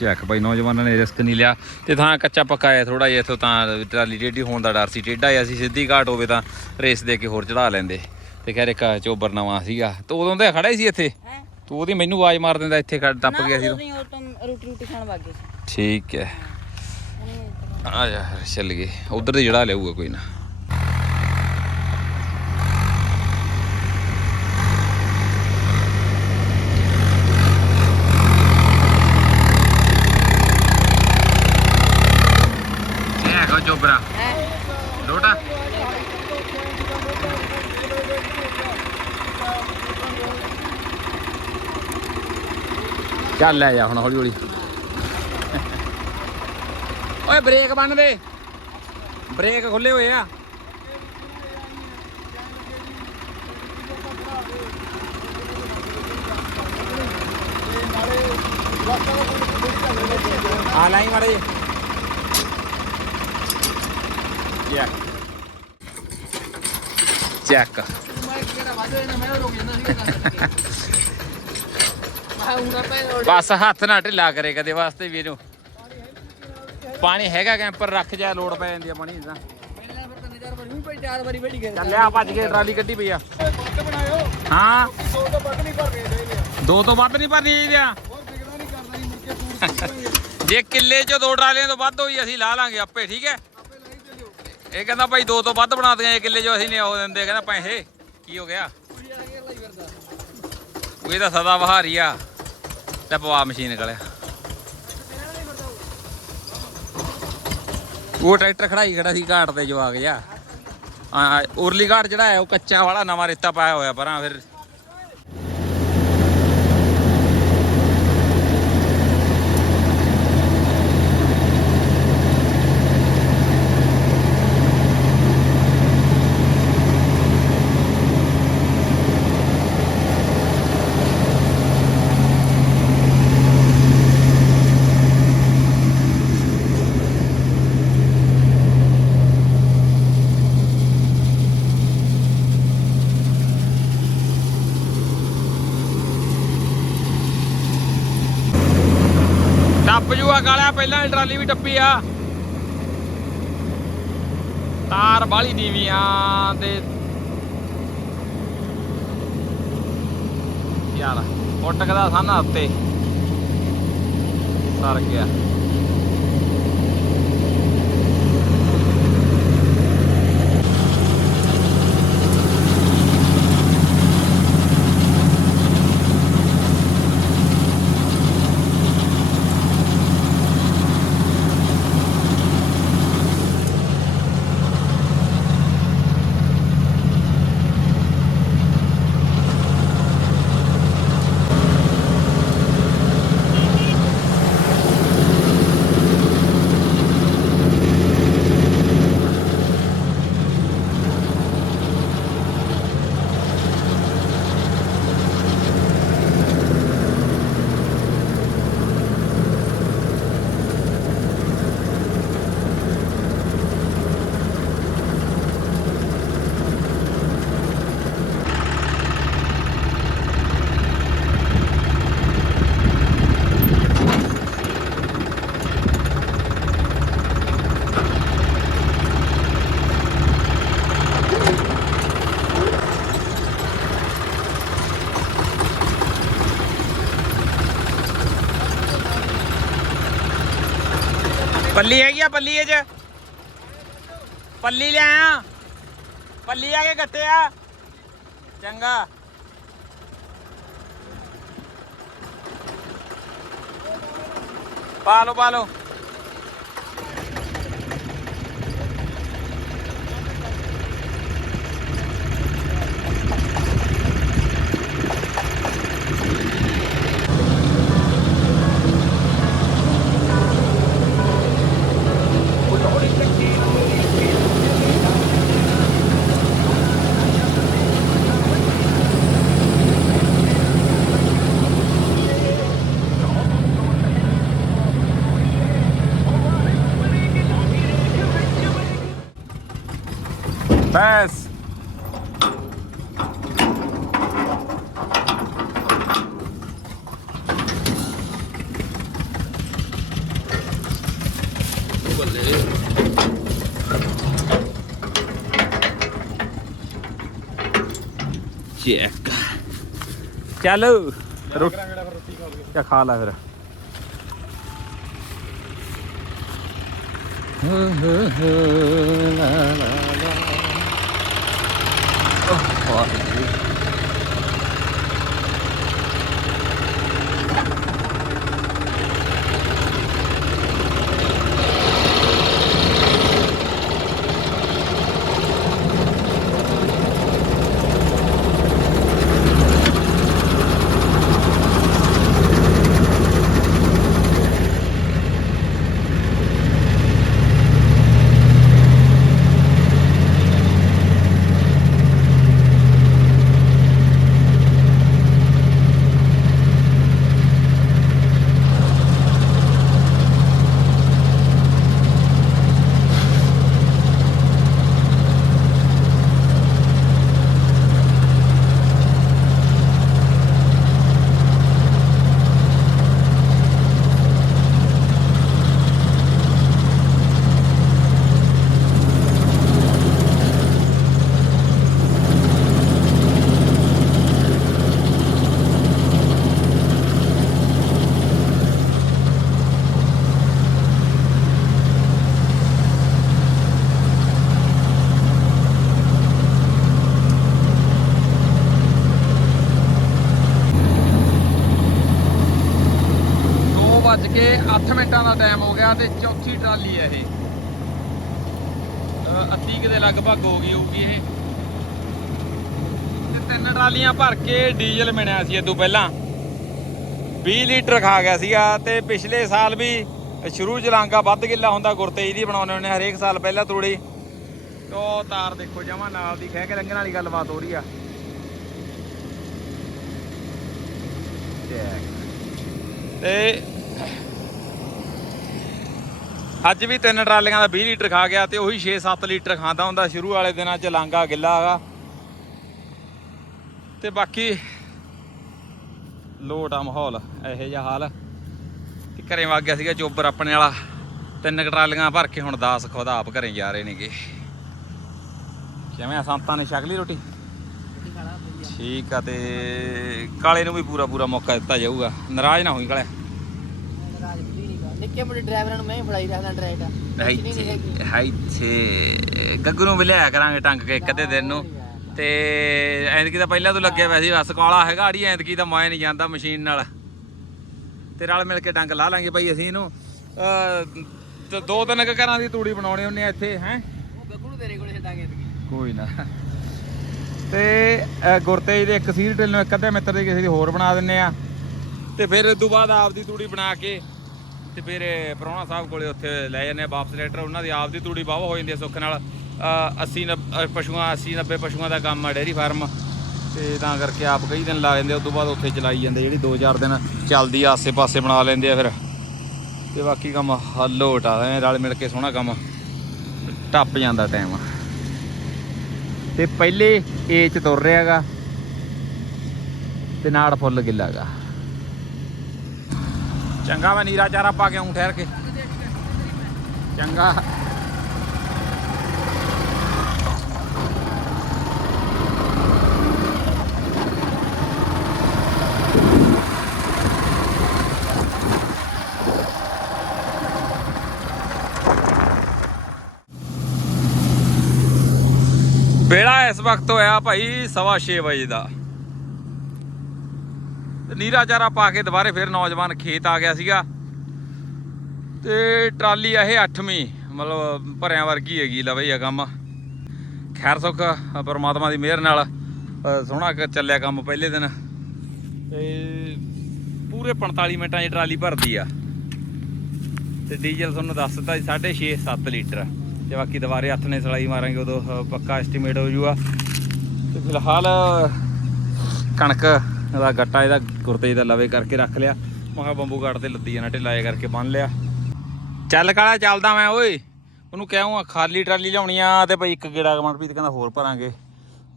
ਚੱਕ ਭਾਈ ਨੌਜਵਾਨਾਂ ਨੇ ਰਿਸਕ ਨਹੀਂ ਲਿਆ ਤੇ ਥਾਂ ਕੱਚਾ ਪੱਕਾ ਹੈ ਥੋੜਾ ਜਿਹਾ ਇੱਥੋਂ ਤਾਂ ਟਰਾਲੀ ਟੇਢੀ ਹੋਣ ਦਾ ਡਰ ਸੀ ਟੇਢਾ ਆ ਸੀ ਸਿੱਧੀ ਘਾਟ ਹੋਵੇ ਤਾਂ ਰੇਸ ਦੇ ਕੇ ਹੋਰ ਚੜਾ ਲੈਂਦੇ। ਤੇ ਖੈਰ ਇੱਕ ਚੋਬਰ ਨਵਾਂ ਸੀਗਾ। ਤੇ ਉਦੋਂ ਤੇ ਖੜਾ ਹੀ ਸੀ ਇੱਥੇ? ਤੂੰ ਉਹਦੀ ਮੈਨੂੰ ਆਵਾਜ਼ ਮਾਰ ਦਿੰਦਾ ਇੱਥੇ ਖੜ ਟੱਪ ਗਿਆ ਸੀ ਤੂੰ। ਉਹ ਤੋਂ ਰੋਟੀ ਰੋਟੀ ਖਾਣ ਵਗ ਗਏ ਸੀ। ਠੀਕ ਹੈ। ਆ ਜਾ ਚੱਲ ਗਏ। ਉਧਰ ਦੀ ਜਿਹੜਾ ਲਿਆਊਗਾ ਕੋਈ ਨਾ। ਕੋ ਚੋਬਰਾ। ਲੋਟਾ। ਚੱਲ ਲੈ ਜਾ ਹੁਣ ਹੌਲੀ ਹੌਲੀ। ਓਏ ਬ੍ਰੇਕ ਬੰਨ ਦੇ। ਬ੍ਰੇਕ ਖੁੱਲੇ ਹੋਏ ਆ। ਆ ਲਾਈ ਮਾੜੇ ਚੈੱਕ ਚੈੱਕ ਬਸ ਹੱਥ ਨਾ ਢਿੱਲਾ ਕਰੇ ਕਦੇ ਵਾਸਤੇ ਵੀ ਪਾਣੀ ਹੈਗਾ ਕੈਂਪਰ ਰੱਖ ਜਾ, ਲੋੜ ਪੈ ਜਾਂਦੀ ਆ ਪਾਣੀ ਇਦਾਂ ਚੱਲਿਆ ਭੱਜ ਕੇ ਟਰਾਲੀ ਕੱਢੀ ਪਈ ਆ। ਹਾਂ। ਦੋ ਤੋਂ ਵੱਧ ਨਹੀਂ ਭਰਨੀ ਚਾਹੀਦੀਆਂ ਜੇ ਕਿੱਲੇ ਚੋਂ ਦੋ ਟਰਾਲੀਆਂ ਤੋਂ ਵੱਧ ਹੋਈ, ਅਸੀਂ ਲਾ ਲਾਂਗੇ ਆਪੇ, ਠੀਕ ਹੈ? ਇਹ ਕਹਿੰਦਾ ਭਾਈ ਦੋ ਤੋਂ ਵੱਧ ਬਣਾ ਦਿਆਂ ਇਹ ਕਿੱਲੇ ਚੋਂ ਅਸੀਂ ਨਹੀਂ ਉਹ ਦਿੰਦੇ ਕਹਿੰਦਾ ਪੈਸੇ, ਕੀ ਹੋ ਗਿਆ? ਉਹ ਇਹਦਾ ਸਦਾ ਬਹਾਰੀ ਆ। ਤੇ ਪਵਾ ਮਸ਼ੀਨ ਨਿਕਲਿਆ ਉਹ ਟਰੈਕਟਰ ਖੜਾਈ ਖੜਾ ਸੀ ਘਾਟ ਤੇ ਜਵਾਕ ਜਾ ਆ, ਉਰਲੀ ਘਾਟ ਜਿਹੜਾ ਹੈ, ਉਹ ਕੱਚਾ ਵਾਲਾ ਨਵਾਂ ਰੇਤਾ ਪਾਇਆ ਹੋਇਆ ਪਰਾਂ, ਫਿਰ ਟੱਪ ਜੂਆ ਕਾਲਿਆ ਪਹਿਲਾਂ ਟਰਾਲੀ ਵੀ ਟੱਪੀ ਆ। ਤਾਰ ਬਾਲੀ ਨੀਵੀਆਂ ਤੇ ਯਾਰ ਉੱਟਕਦਾ ਸਾਨਾ ਉੱਤੇ। ਸਰ ਗਿਆ। ਪੱਲੀ ਹੈਗੀ ਆ, ਪੱਲੀ ਇਹ ਚ। ਪੱਲੀ ਲੈ ਆ ਪੱਲੀ ਆ ਕੇ ਗੱਤੇ ਆ। ਚੰਗਾ। ਪਾ ਲਓ ਪਾ ਲਓ। ਬਸ ਚੈੱਕ ਚੱਲ। ਰੋਟੀ ਖਾ ਖਾ ਲੈ ਫਿਰ। ਦੋ ਟਰਾਲੀਆਂ ਭਰ ਕੇ ਡੀਜ਼ਲ ਮਿਲਿਆ ਸੀ ਇਹ ਤੋਂ ਪਹਿਲਾਂ। 20 ਲੀਟਰ ਖਾ ਗਿਆ ਸੀਗਾ ਤੇ ਪਿਛਲੇ ਸਾਲ ਵੀ ਸ਼ੁਰੂ ਚ ਲਾਂਗਾ ਵੱਧ ਗਿੱਲਾ ਹੁੰਦਾ, ਗੁਰਤੇਜ ਦੀ ਬਣਾਉਣੇ ਹੁੰਦੇ ਹਰੇਕ ਸਾਲ ਪਹਿਲਾਂ ਤੂੜੀ। ਤੇ ਉਹ ਤਾਰ ਦੇਖੋ ਜਮਾ ਨਾਲ ਦੀ ਖਹਿ ਕੇ ਲੰਘਣ ਵਾਲੀ ਗੱਲਬਾਤ ਹੋ ਰਹੀ ਆ। ਤੇ ਅੱਜ ਵੀ ਤਿੰਨ ਟਰਾਲੀਆਂ ਦਾ 20 ਲੀਟਰ ਖਾ ਗਿਆ ਤੇ ਉਹੀ 6-7 ਲੀਟਰ ਖਾਂਦਾ ਹੁੰਦਾ, ਸ਼ੁਰੂ ਵਾਲੇ ਦਿਨਾਂ 'ਚ ਲਾਂਗਾ ਗਿੱਲਾ ਹੈਗਾ। ਤੇ ਬਾਕੀ ਲੋਟ ਆ ਮਾਹੌਲ ਇਹੋ ਜਿਹਾ ਹਾਲ। ਤੇ ਘਰੇ ਵਗ ਗਿਆ ਸੀਗਾ ਚੋਬਰ ਆਪਣੇ ਵਾਲਾ। ਤਿੰਨ ਟਰਾਲੀਆਂ ਭਰ ਕੇ ਹੁਣ 10 ਖੁਦ ਆਪ ਘਰੇ ਜਾ ਰਹੇ ਨੇਗੇ। ਕਿਵੇਂ ਆ ਸੰਤਾਂ ਨੇ ਛਕ ਲਈ ਰੋਟੀ? ਠੀਕ ਆ ਤੇ ਕਾਲੇ ਨੂੰ ਵੀ ਪੂਰਾ ਪੂਰਾ ਮੌਕਾ ਦਿੱਤਾ ਜਾਊਗਾ। ਨਾਰਾਜ਼ ਨਾ ਹੋਈ ਕਾਲੇ। ਨਿੱਕੇ ਮੋਟੇ ਡਰਾਈਵਰਾਂ ਨੂੰ ਮੈਂ ਫੜਾਈ ਰੱਖਦਾ ਡਰਾਈਵਰ ਇੱਥੇ ਇੱਥੇ। ਗੱਗੂ ਨੂੰ ਵੀ ਲਿਆ ਕਰਾਂਗੇ ਟੰਗ ਕੇ ਅੱਧੇ ਦਿਨ ਨੂੰ। ਤੇ ਐਂਦਕੀ ਤਾਂ ਪਹਿਲਾਂ ਤੋਂ ਲੱਗਿਆ ਵੈਸੇ ਬਸ ਕਾਲਾ ਹੈਗਾ ਅੜੀ ਐਂਦਕੀ ਤਾਂ ਮੈਂ ਨਹੀਂ ਜਾਂਦਾ ਮਸ਼ੀਨ ਨਾਲ। ਤੇ ਰਲ ਮਿਲ ਕੇ ਡੰਗ ਲਾ ਲਾਂਗੇ ਭਾਈ ਅਸੀਂ ਇਹਨੂੰ। ਤੇ ਦੋ ਤਿੰਨ ਕੁ ਘਰਾਂ ਦੀ ਤੂੜੀ ਬਣਾਉਣੀ ਹੁੰਨੇ ਆ ਇੱਥੇ ਹੈ? ਕੋਈ ਨਾ। ਤੇ ਗੁਰਤੇਜ ਦੇ ਇੱਕ ਸੀਰ ਢਿੱਲ ਨੂੰ ਇੱਕ ਅੱਧੇ ਮਿੱਤਰ ਦੇ ਕਿਸੇ ਦੀ ਹੋਰ ਬਣਾ ਦਿੰਨੇ ਆ। ਤੇ ਫਿਰ ਇਸ ਤੋਂ ਬਾਅਦ ਆਪਦੀ ਤੂੜੀ ਬਣਾ ਕੇ ਤੇ ਫਿਰ ਪ੍ਰਾਹੁਣਾ ਸਾਹਿਬ ਕੋਲੇ ਉੱਥੇ ਲੈ ਜਾਂਦੇ ਆ ਵਾਪਸ। ਲੈਟਰ ਉਹਨਾਂ ਦੀ ਆਪਦੀ ਤੂੜੀ ਵਾਹਵਾ ਹੋ ਜਾਂਦੀ ਆ ਸੁੱਖ ਨਾਲ। 80 ਨੱਬ- ਅਹ ਪਸ਼ੂਆਂ 80 90 ਪਸ਼ੂਆਂ ਦਾ ਕੰਮ ਆ ਡੇਅਰੀ ਫਾਰਮ। ਤੇ ਤਾਂ ਕਰਕੇ ਆਪ ਕਈ ਦਿਨ ਲਾ ਜਾਂਦੇ ਉਸ ਤੋਂ ਬਾਅਦ ਉੱਥੇ ਚਲਾਈ ਜਾਂਦੇ ਜਿਹੜੀ 2-4 ਦਿਨ ਚੱਲਦੀ ਆ, ਆਸੇ-ਪਾਸੇ ਬਣਾ ਲੈਂਦੇ ਆ ਫਿਰ। ਤੇ ਬਾਕੀ ਕੰਮ ਹੱਲ ਹਟਾ ਐਂ ਰਲ ਮਿਲ ਕੇ ਸੋਹਣਾ ਕੰਮ। ਟੱਪ ਜਾਂਦਾ ਟਾਈਮ ਤੇ ਪਹਿਲੇ ਏ ਚ ਤੁਰ ਰਿਹਾਗਾ ਤੇ ਨਾਲ ਫੁੱਲ ਗਿੱਲਾਗਾ ਚੰਗਾ ਮੈਂ ਨੀਰਾ ਚਾਰਾ ਪਾ ਕੇ ਆਉਂ ਠਹਿਰ ਕੇ। ਚੰਗਾ ਵੇਲਾ ਇਸ ਵਕਤ ਹੋਇਆ ਭਾਈ ਸਵਾ ਛੇ ਵਜੇ ਦਾ। ਨੀਰਾ ਚਾਰਾ ਪਾ ਕੇ ਦੁਬਾਰੇ ਫਿਰ ਨੌਜਵਾਨ ਖੇਤ ਆ ਗਿਆ ਸੀਗਾ। ਤੇ ਟਰਾਲੀ ਆ ਇਹ 8ਵੀਂ ਮਤਲਬ ਭਰਿਆਂ ਵਰਗੀ ਹੈਗੀ ਲਵੇ ਆ ਕੰਮ। ਖੈਰ ਸੁੱਖ, ਪਰਮਾਤਮਾ ਦੀ ਮਿਹਰ ਨਾਲ ਸੋਹਣਾ ਚੱਲਿਆ ਕੰਮ ਪਹਿਲੇ ਦਿਨ। ਤੇ ਪੂਰੇ 45 ਮਿੰਟਾਂ 'ਚ ਟਰਾਲੀ ਭਰਦੀ ਆ। ਤੇ ਡੀਜ਼ਲ ਤੁਹਾਨੂੰ ਦੱਸ ਦਿੱਤਾ ਜੀ 6.5 7 ਲੀਟਰ। ਤੇ ਬਾਕੀ ਦੁਬਾਰੇ ਹੱਥ ਨੇ ਸਲਾਈ ਮਾਰਾਂਗੇ, ਉਦੋਂ ਪੱਕਾ ਐਸਟੀਮੇਟ ਹੋ ਜੂਗਾ ਤੇ ਫਿਲਹਾਲ, ਕਣਕ ਦਾ ਗੱਟਾ ਇਹਦਾ ਗੁਰਤੇਜ ਦਾ ਲਵੇ ਕਰਕੇ ਰੱਖ ਲਿਆ। ਮੈਂ ਕਿਹਾ ਬੰਬੂ ਘਾਟ ਤੇ ਲੱਦੀ ਜਾਣਾ, ਢਿੱਲਾ ਜਿਹਾ ਕਰਕੇ ਬੰਨ ਲਿਆ। ਚੱਲ ਕਾਲਾ ਚੱਲਦਾ ਮੈਂ, ਓਏ। ਉਹਨੂੰ ਕਿਹਾ ਆ, ਖਾਲੀ ਟਰਾਲੀ ਲਿਆਉਣੀ ਆ ਤੇ ਭਾਈ ਇੱਕ ਗੇੜਾ ਮਨਪ੍ਰੀਤ ਕਹਿੰਦਾ ਹੋਰ ਭਰਾਂਗੇ।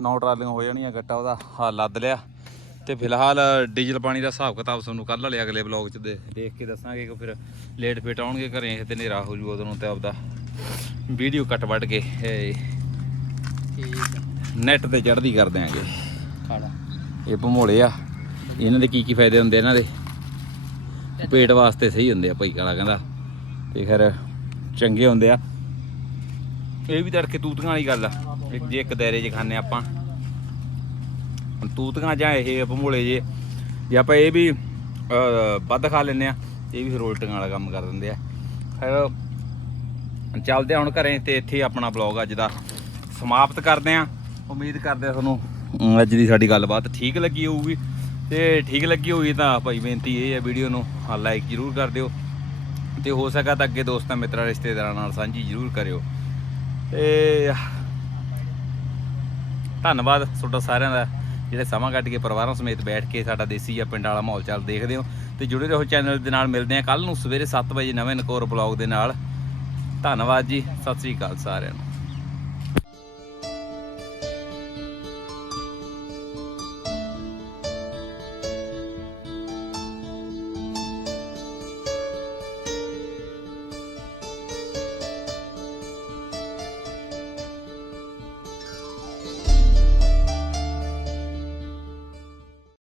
ਨੌ ਟਰਾਲੀਆਂ ਹੋ ਜਾਣੀਆਂ, ਗੱਟਾ ਉਹਦਾ ਹਾਂ ਲੱਦ ਲਿਆ। ਤੇ ਫਿਲਹਾਲ, ਡੀਜ਼ਲ ਪਾਣੀ ਦਾ ਹਿਸਾਬ ਕਿਤਾਬ ਤੁਹਾਨੂੰ ਕੱਲ ਵਾਲੇ ਅਗਲੇ ਬਲੌਗ 'ਚ ਦੇ- ਦੇਖ ਕੇ ਦੱਸਾਂਗੇ ਕਿ ਫਿਰ ਲੇਟ ਫੇਟ ਆਉਣਗੇ ਘਰੇ, ਤੇ ਹਨੇਰਾ ਹੋ ਜੂ ਉਦੋਂ ਨੂੰ ਤੇ ਆਪਦਾ। ਵੀਡੀਓ ਕੱਟ ਵੱਢ ਕੇ ਨੈਟ ਤੇ ਚੜ੍ਹਦੀ ਕਰ ਦਿਆਂਗੇ ਖਾਣਾ। ਇਹ ਭਮੋਲੇ ਆ। ਇਹਨਾਂ ਦੇ ਕੀ ਕੀ ਫਾਇਦੇ ਹੁੰਦੇ ਇਹਨਾਂ ਦੇ? ਪੇਟ ਵਾਸਤੇ ਸਹੀ ਹੁੰਦੇ ਆ ਭਾਈ ਕਾਲਾ ਕਹਿੰਦਾ। ਤੇ ਫਿਰ ਚੰਗੇ ਹੁੰਦੇ ਆ। ਇਹ ਵੀ ਤੜਕੇ ਤੂਤੀਆਂ ਵਾਲੀ ਗੱਲ ਆ। ਜੇ ਇੱਕ ਦਾਇਰੇ 'ਚ ਖਾਂਦੇ ਆਪਾਂ। ਹੁਣ ਤੂਤੀਆਂ ਜਾਂ ਇਹ ਭਮੋਲੇ ਜੇ ਜੇ ਆਪਾਂ ਇਹ ਵੀ ਵੱਧ ਖਾ ਲੈਂਦੇ ਆ। ਇਹ ਵੀ ਫਿਰ ਉਲਟੀਆਂ ਵਾਲਾ ਕੰਮ ਕਰ ਦਿੰਦੇ ਆ। ਫਿਰ ਚੱਲਦੇ ਹੁਣ ਘਰੇ ਤੇ ਇੱਥੇ ਆਪਣਾ ਬਲੌਗ ਅੱਜ ਦਾ ਸਮਾਪਤ ਕਰਦੇ ਆ ਉਮੀਦ ਕਰਦੇ ਆ ਤੁਹਾਨੂੰ ਅੱਜ ਦੀ ਸਾਡੀ ਗੱਲਬਾਤ ਠੀਕ ਲੱਗੀ ਹੋਊਗੀ। ਤੇ ਠੀਕ ਲੱਗੀ ਹੋਈ ਤਾਂ ਭਾਈ ਬੇਨਤੀ ਇਹ ਹੈ ਵੀਡੀਓ ਨੂੰ ਲਾਈਕ ਜ਼ਰੂਰ ਕਰ ਦਿਓ। ਤੇ ਹੋ ਸਕਾ ਤਾਂ ਅੱਗੇ ਦੋਸਤਾਂ, ਮਿੱਤਰਾਂ, ਰਿਸ਼ਤੇਦਾਰਾਂ ਨਾਲ ਸਾਂਝੀ ਜ਼ਰੂਰ ਕਰਿਓ। ਤੇ ਧੰਨਵਾਦ ਤੁਹਾਡਾ ਸਾਰਿਆਂ ਦਾ, ਜਿਹੜੇ ਸਮਾਂ ਕੱਢ ਕੇ ਪਰਿਵਾਰਾਂ ਸਮੇਤ ਬੈਠ ਕੇ ਸਾਡਾ ਦੇਸੀ ਜਾਂ ਪਿੰਡ ਵਾਲਾ ਮਾਹੌਲ ਚੱਲ ਦੇਖਦੇ ਹੋ। ਤੇ ਜੁੜੇ ਰਹੋ ਚੈਨਲ ਦੇ ਨਾਲ, ਮਿਲਦੇ ਆ ਕੱਲ ਨੂੰ ਸਵੇਰੇ 7 ਵਜੇ ਨਵੇਂ ਨਕੋਰ ਬਲੌਗ ਦੇ ਨਾਲ। ਧੰਨਵਾਦ ਜੀ ਸਤਿ ਸ੍ਰੀ ਅਕਾਲ ਸਾਰਿਆਂ ਨੂੰ।